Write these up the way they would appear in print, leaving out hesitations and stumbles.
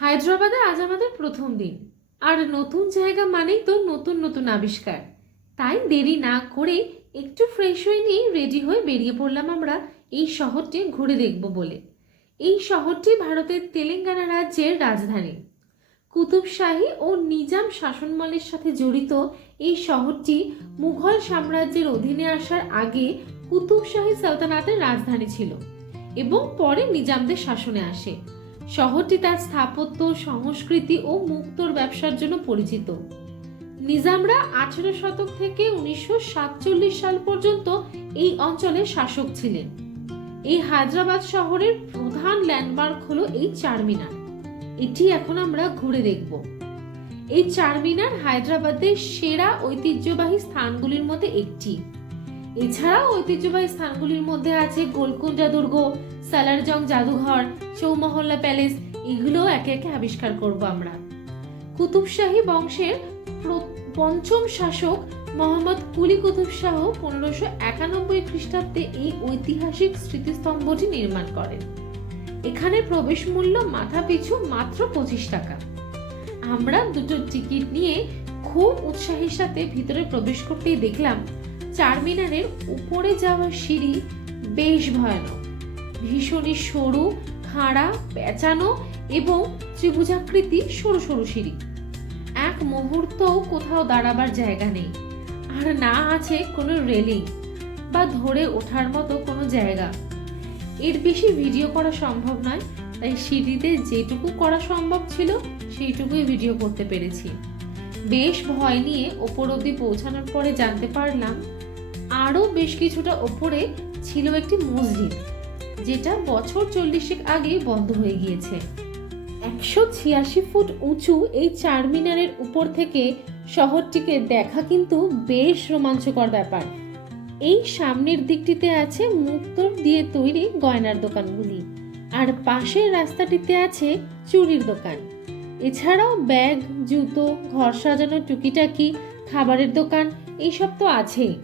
হায়দ্রাবাদে আজ আমাদের প্রথম দিন, আর নতুন জায়গা মানেই তো নতুন নতুন আবিষ্কার। তাই দেরি না করে একটু ফ্রেশ হয়ে নিয়ে রেডি হয়ে বেরিয়ে পড়লাম আমরা এই শহরটি ঘুরে দেখব বলে। এই শহরটি ভারতের তেলেঙ্গানা রাজ্যের রাজধানী। কুতুবশাহী ও নিজাম শাসনমলের সাথে জড়িত এই শহরটি মুঘল সাম্রাজ্যের অধীনে আসার আগে কুতুবশাহী সালতানাতের রাজধানী ছিল এবং পরে নিজামদের শাসনে আসে। শহরটি তার স্থাপত্য, সংস্কৃতি ও মুক্তোর ব্যবসার জন্য পরিচিত। নিজামরা 18 শতক থেকে 1947 সাল পর্যন্ত এই অঞ্চলের শাসক ছিলেন। এই হায়দ্রাবাদ শহরের প্রধান ল্যান্ডমার্ক হলো এই চারমিনার। এটি এখন আমরা ঘুরে দেখব। এই চারমিনার হায়দ্রাবাদের সেরা ঐতিহ্যবাহী স্থানগুলির মধ্যে একটি। এছাড়াও ঐতিহ্যবাহী স্থানগুলির মধ্যে আছে গোলকুন্ডা দুর্গ, সালারজং জাদুঘর, চৌমহল্লা প্যালেস। এগুলো একে একে আবিষ্কার করব আমরা। কুতুবশাহী বংশের পঞ্চম শাসক মোহাম্মদ কুলি কুতুব শাহ 1591 খ্রিস্টাব্দে এই ঐতিহাসিক স্মৃতিস্তম্ভটি নির্মাণ করেন। এখানে প্রবেশ মূল্য মাথা পিছু মাত্র 25 টাকা। আমরা দুটো টিকিট নিয়ে খুব উৎসাহের সাথে ভিতরে প্রবেশ করতেই দেখলাম চারমিনারের উপরে যাওয়ার সিঁড়ি বেশ ভয়ানক, ভীষণই সরু, খাড়া, পেঁচানো এবং ত্রিভুজাকৃতি সরু সরু সিঁড়ি। এক মুহূর্তও কোথাও দাঁড়াবার জায়গা নেই, আর না আছে কোনো রেলিং বা ধরে ওঠার মতো কোনো জায়গা। এর বেশি ভিডিও করা সম্ভব নয়, তাই সিঁড়িতে যেটুকু করা সম্ভব ছিল সেইটুকুই ভিডিও করতে পেরেছি। বেশ ভয় নিয়ে ওপর অবধি পৌঁছানোর পরে জানতে পারলাম আরও বেশ কিছুটা ওপরে ছিল একটি মসজিদ, যেটা বছর 40 আগে বন্ধ হয়ে গিয়েছে। 186 ফুট উঁচু এই চারমিনারের উপর থেকে শহরটিকে দেখা কিন্তু বেশ রোমাঞ্চকর ব্যাপার। এই সামনের দিকটিতে আছে মুক্তোর দিয়ে তৈরি গয়নার দোকানগুলি, আর পাশের রাস্তাটিতে আছে চুড়ির দোকান। এছাড়াও ব্যাগ, জুতো, ঘর সাজানো টুকিটাকি, খাবারের দোকান এইসব তো আছেই।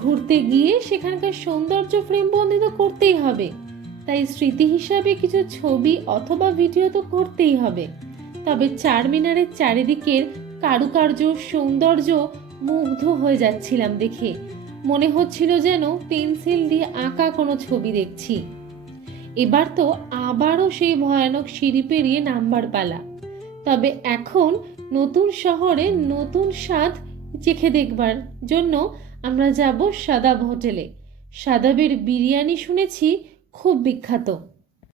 ঘুরতে গিয়ে সেখানকার সৌন্দর্য ফ্রেমবন্দি তো করতেই হবে, তাই স্মৃতি হিসাবে কিছু ছবি অথবা ভিডিও তো করতেই হবে। তবে চারমিনারের চারিদিকের কারুকার্য, সৌন্দর্য মুগ্ধ হয়ে যাচ্ছিলাম দেখে। মনে হচ্ছিল যেন পেন্সিল দিয়ে আঁকা কোনো ছবি দেখছি। এবার তো আবারও সেই ভয়ানক সিঁড়ি পেরিয়ে নামবার পালা। তবে এখন নতুন শহরে নতুন স্বাদ চেখে দেখবার জন্য আমরা যাব শাদাব হোটেলে। শাদাবের বিরিয়ানি শুনেছি খুব বিখ্যাত।